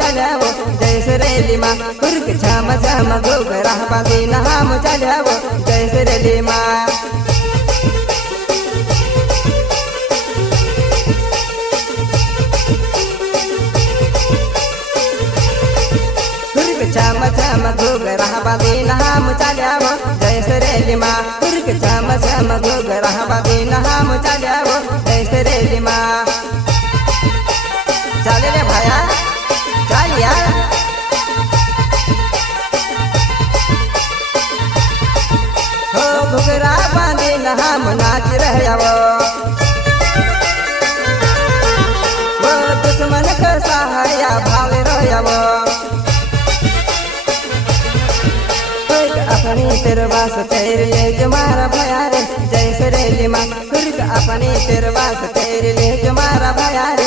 चलावो जैसे रेली माँ कुर्क छम छम घोघरा बांधी नाम चलावो जैसे रेली माँ छम छम घोघरा बांधी नाम चलावो जैसे रेली माँ कुर्क छम छम घोघरा बांधी नाम चलावो जैसे रेली माँ चल रे भैया चल यार हो घुघरा बांधी नाम नाच रहे वो दुश्मन का सहाया भाव रहे वो अपनी तिरवास तेरे ले जमारा भया रे जैसे रेली माँ कुर्क अपनी तिरवास तेरे ले जमारा भया रे